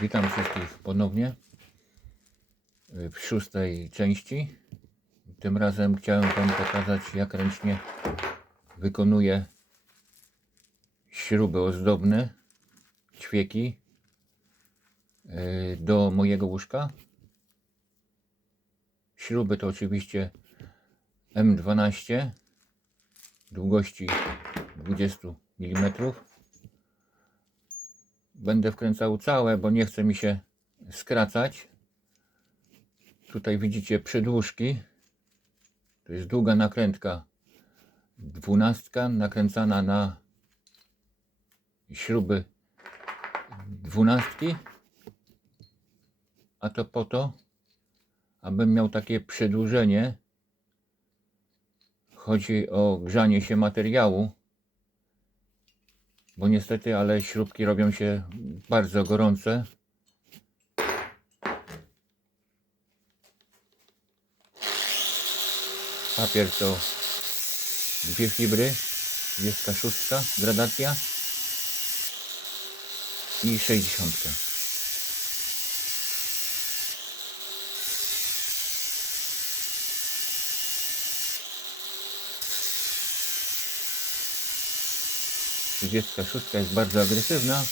Witam wszystkich ponownie w 6. części. Tym razem chciałem Wam pokazać, jak ręcznie wykonuję śruby ozdobne, ćwieki do mojego łóżka. Śruby to oczywiście M12 długości 20 mm. Będę wkręcał całe, bo nie chce mi się skracać. Tutaj widzicie przedłużki. To jest długa nakrętka 12 nakręcana na śruby 12, a to po to, abym miał takie przedłużenie. Chodzi o grzanie się materiału, bo niestety, ale śrubki robią się bardzo gorące. Papier to 2 fibry, 26 gradacja i 60. szóstka jest bardzo agresywna,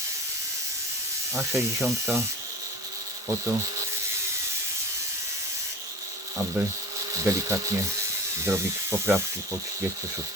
a 60 po to, aby delikatnie zrobić poprawki po 36.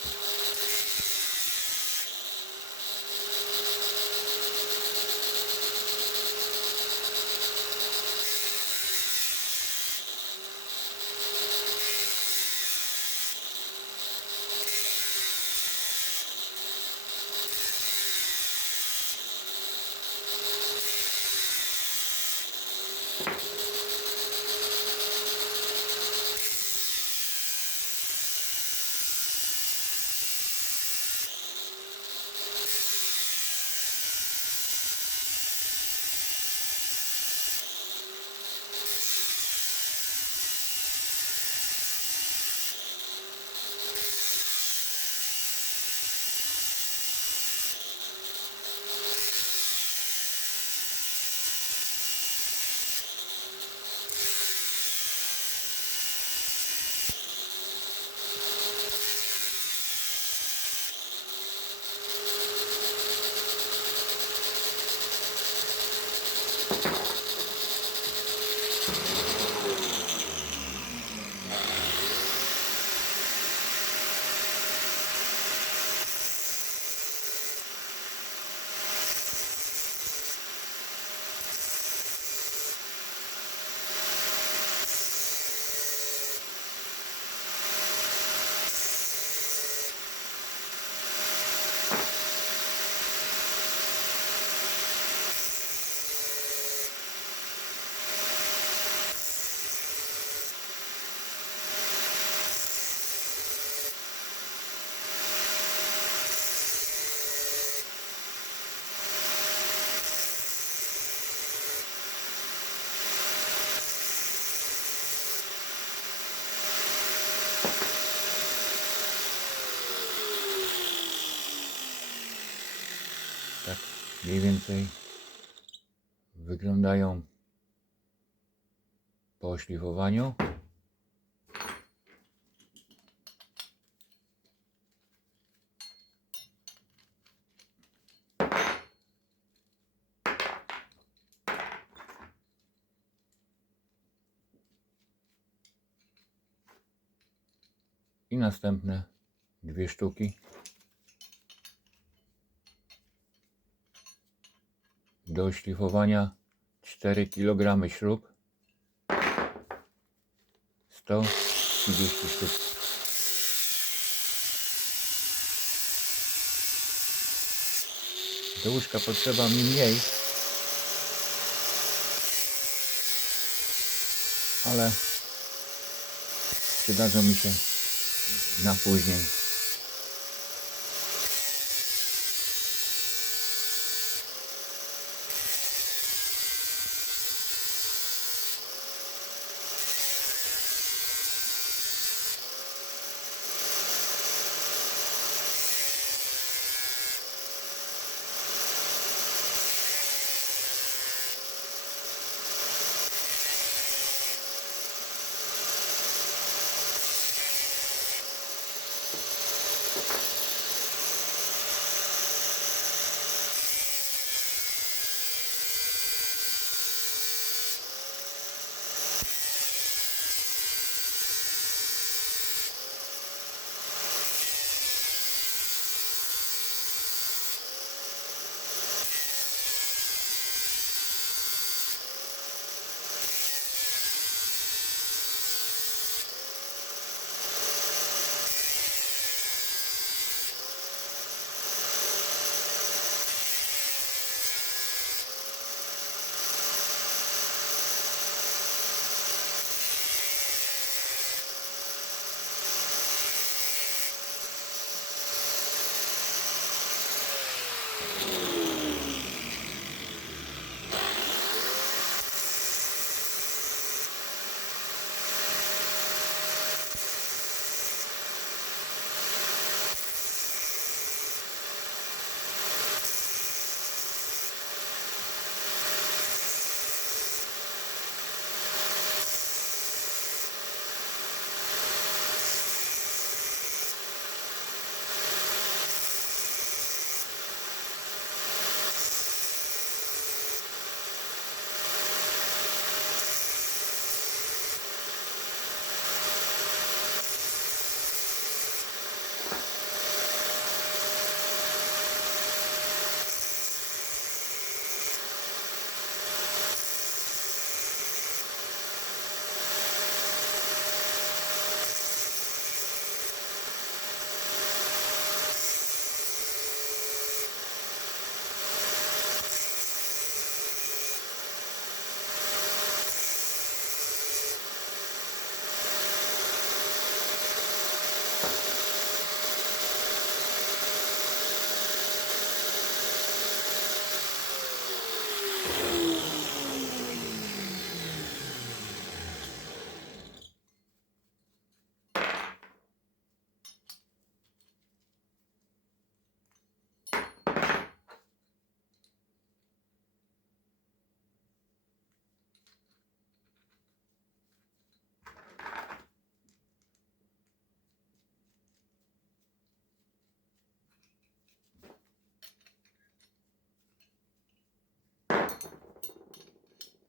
Tak mniej więcej wyglądają po oszlifowaniu. I następne 2 sztuki do oszlifowania. 4 kg śrub, 130 sztuk. Do łóżka potrzeba mi mniej, ale przydadzą mi się na później.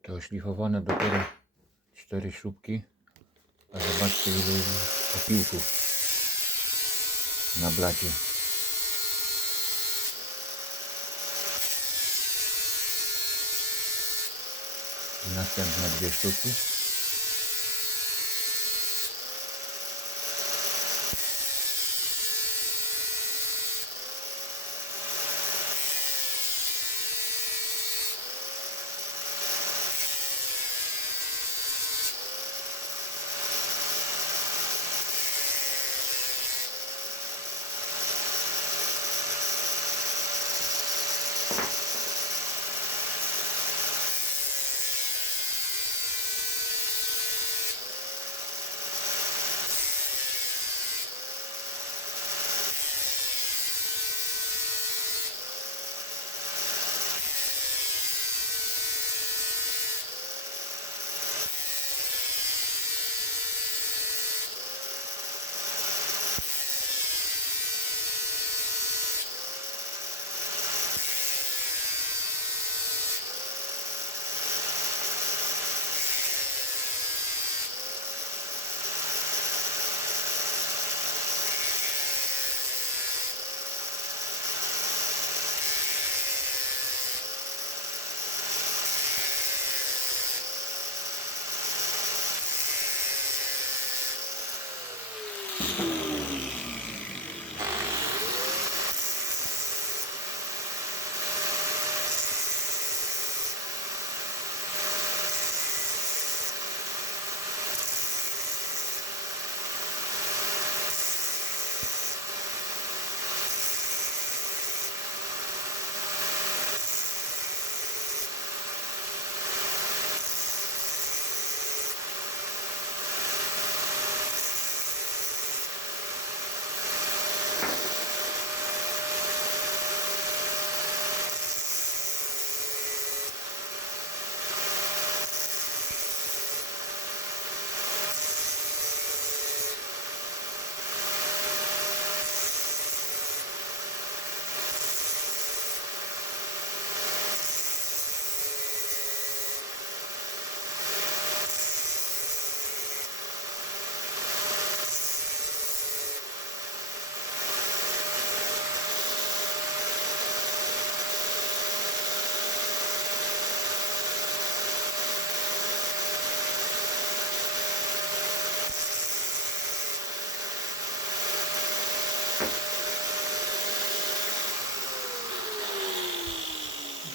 To oszlifowane dopiero 4 śrubki. A zobaczcie, ile jest opiłków na blacie. I następne 2 sztuki.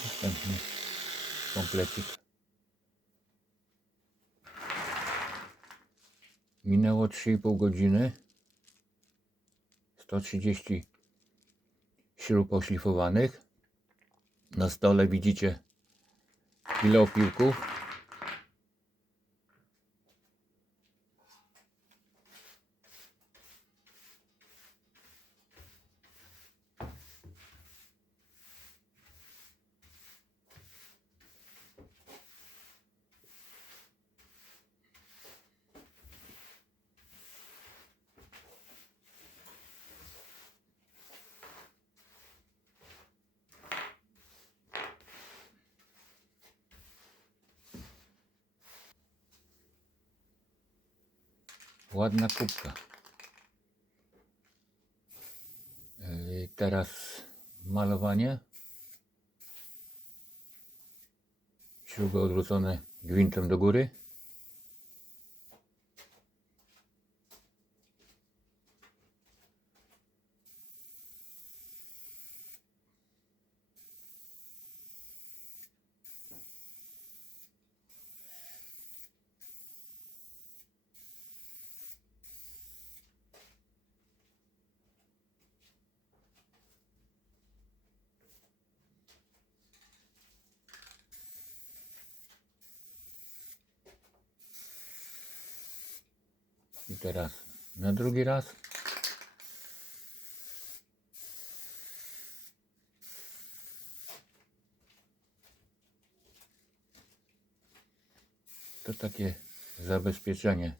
Następny komplecik. Minęło 3,5 godziny. 130 śrub oszlifowanych. Na stole widzicie ile opiłków. Ładna kubka. Teraz malowanie. Śruby odwrócone gwintem do góry. I teraz na drugi raz. To takie zabezpieczenie.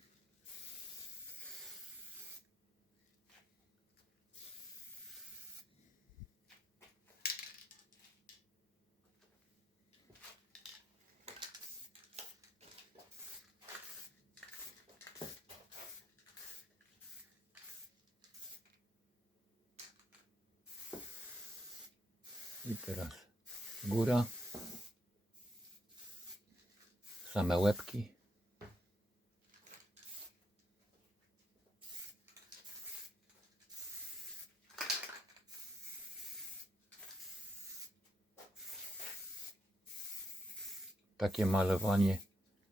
I teraz góra, same łebki. Takie malowanie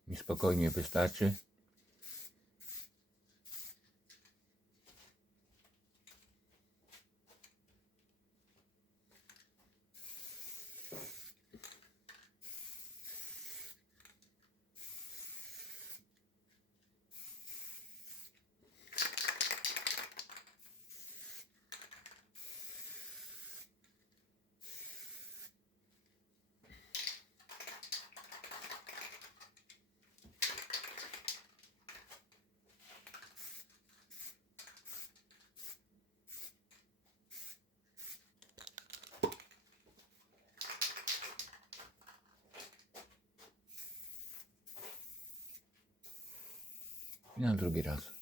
mi spokojnie wystarczy. I na drugi raz.